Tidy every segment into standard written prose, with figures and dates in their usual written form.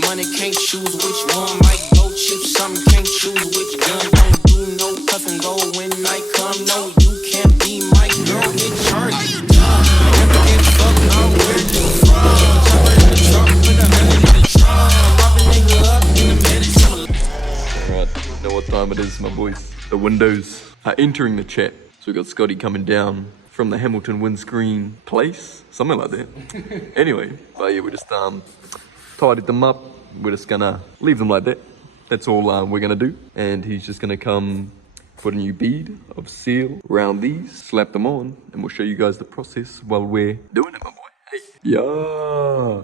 money, can't choose which one. Might go chip something, can't choose which gun. Don't do no puffin' go when night come. No, you can't be my girl, get charged. Never get fucked, no, where you from? Chopper in the trunk, put a hundred in the trunk. Rob a nigga up in the medicine. Alright, know what time it is, my boys. The windows are entering the chat. So we got Scotty coming down from the Hamilton windscreen place, something like that. Anyway, but yeah, we just tidied them up. We're just gonna leave them like that. That's all we're gonna do. And he's just gonna come put a new bead of seal around these, slap them on, and we'll show you guys the process while we're doing it, my boy. Hey. Yeah.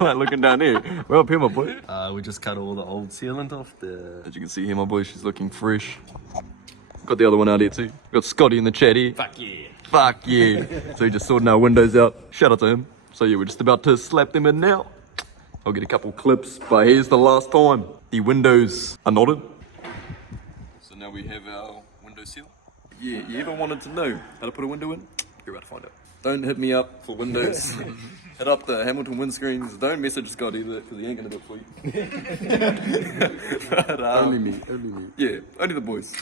Like looking down here. Well up here, my boy. We just cut all the old sealant off the... As you can see here, my boy, she's looking fresh. Got the other one out here too. Got Scotty in the chat here. Fuck yeah. Fuck yeah. So he's just sorting our windows out. Shout out to him. So yeah, we're just about to slap them in now. I'll get a couple clips, but here's the last time. The windows are knotted. So now we have our window seal. Yeah, you ever wanted to know how to put a window in? You're about to find out. Don't hit me up for windows. Hit up the Hamilton windscreens. Don't message Scott either, because he ain't gonna do it for you. But, only me. Yeah, only the boys.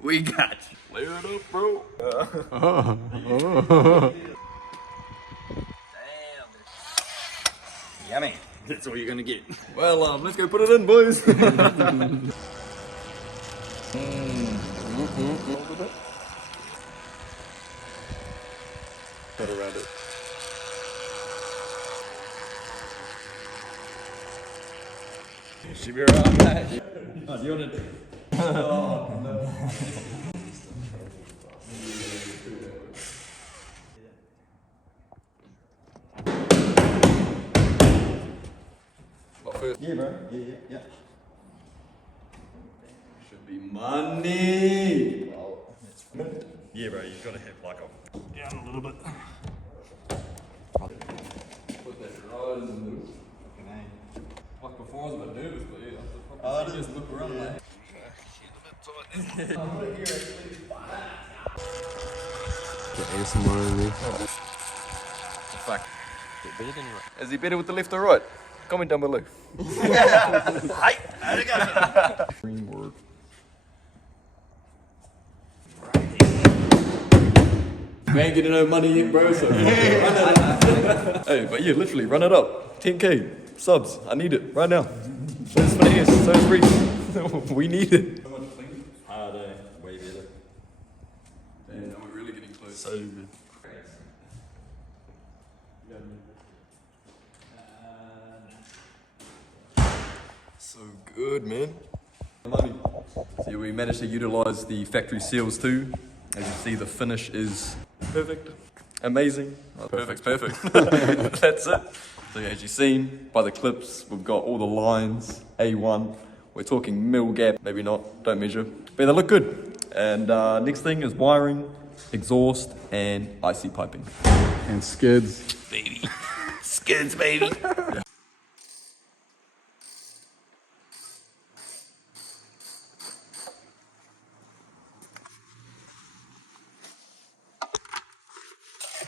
We got you. Layer it up, bro. Damn. Yummy. That's all you're gonna get. Well, let's go put it in, boys. Cut around it. Should be around that. Oh, do you want to... Oh, no. Yeah, bro. Yeah. Should be money. Yeah, bro. You've got to have like a... Down a little bit. Put that right in the middle. Like before, I was a bit nervous, but yeah. I just look around like. Fuck. Is he better with the left or right? Comment down below. Green word. We ain't getting no money yet, bro, so run it up. Hey, but yeah, literally, run it up. 10K subs. I need it right now. So it's finance, so it's free. We need it. Harder, way better. Damn, we're really getting close. So good. So good, man. Money. See, we managed to utilize the factory seals too. As you see, the finish is perfect, amazing. Oh, perfect. That's it. So yeah, as you've seen by the clips, we've got all the lines, A1. We're talking mil gap, maybe not, don't measure. But they look good. And next thing is wiring, exhaust, and IC piping. And skids. Baby. Skids, baby.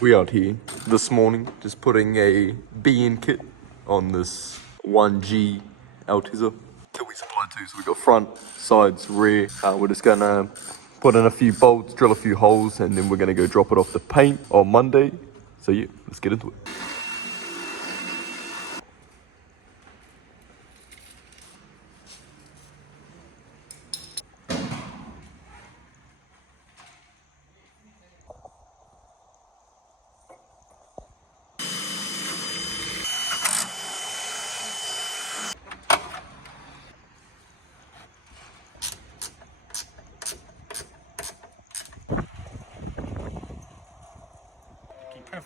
We out here this morning, just putting a BN kit on this 1G Altiza that we supplied to. So we got front, sides, rear. We're just gonna put in a few bolts, drill a few holes, and then we're gonna go drop it off the paint on Monday. So yeah, let's get into it.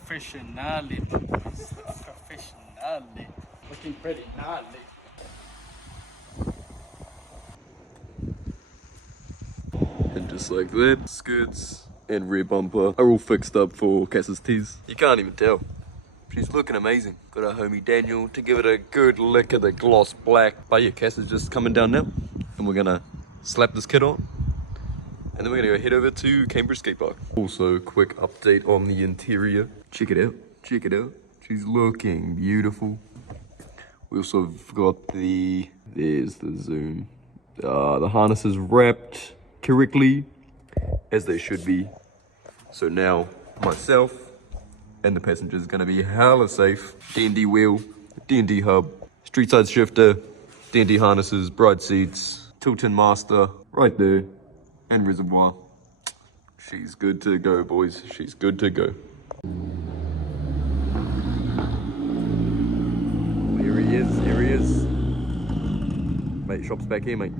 Professionally. Looking pretty gnarly. And just like that, skirts and rear bumper are all fixed up for Cass's tees. You can't even tell. She's looking amazing. Got our homie Daniel to give it a good lick of the gloss black. But yeah, Cass is just coming down now. And we're gonna slap this kit on. And then we're gonna go head over to Cambridge Skate Park. Also, quick update on the interior. Check it out, check it out. She's looking beautiful. We also have got there's the zoom. The harness is wrapped correctly, as they should be. So now, myself and the passenger is gonna be hella safe. D&D wheel, D&D hub, street side shifter, D&D harnesses, bright seats, tilt-in master, right there, and reservoir. She's good to go, boys. She's good to go. Here he is, here he is. Mate, shop's back here, mate.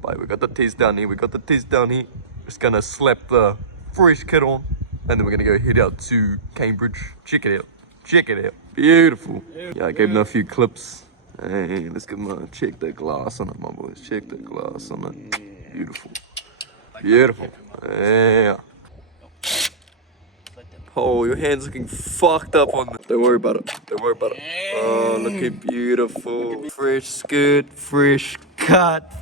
Bye, we got the tees down here, Just gonna slap the fresh kit on, and then we're gonna go head out to Cambridge. Check it out, beautiful. Yeah, I gave him a few clips. Hey, let's give him a check the glass on it, my boys. Check the glass on it. Beautiful. Yeah. Oh, your hand's looking fucked up on it. Don't worry about it. Oh, looking beautiful. Fresh skirt, fresh cut.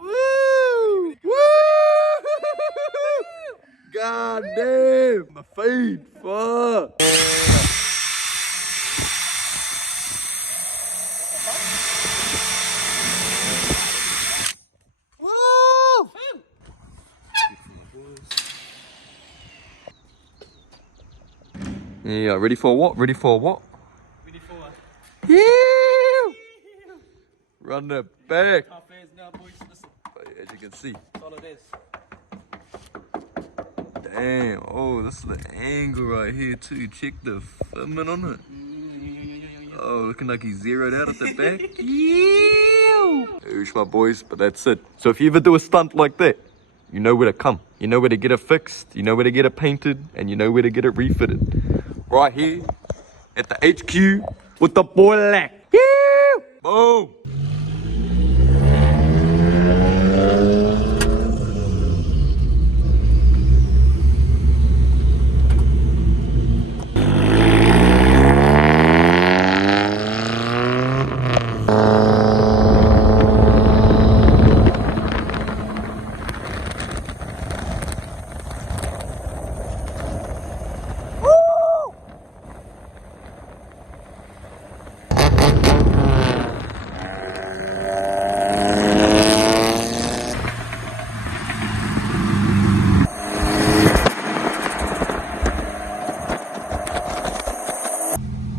Woo! Woo! God damn! The feed, fuck! Woo! Yeah, ready for what? Ready for Yeah! Run the back. tough as now, boys. Listen, As you can see. that's all it is. Damn, oh, this is the angle right here too. Check the fitment on it. Oh, looking like he's zeroed out at the back. Oosh, my boys, but that's it. So if you ever do a stunt like that, you know where to come. You know where to get it fixed, you know where to get it painted, and you know where to get it refitted. Right here at the HQ with the boy Lack. Boom!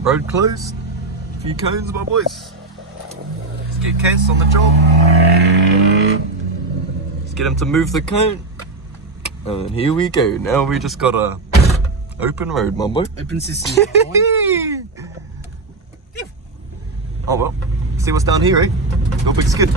Road closed. A few cones, my boys. Let's get Cass on the job. Let's get him to move the cone. And here we go. Now we just got a open road, my boy. Open system. Oh well. See what's down here, eh? Got a big skid.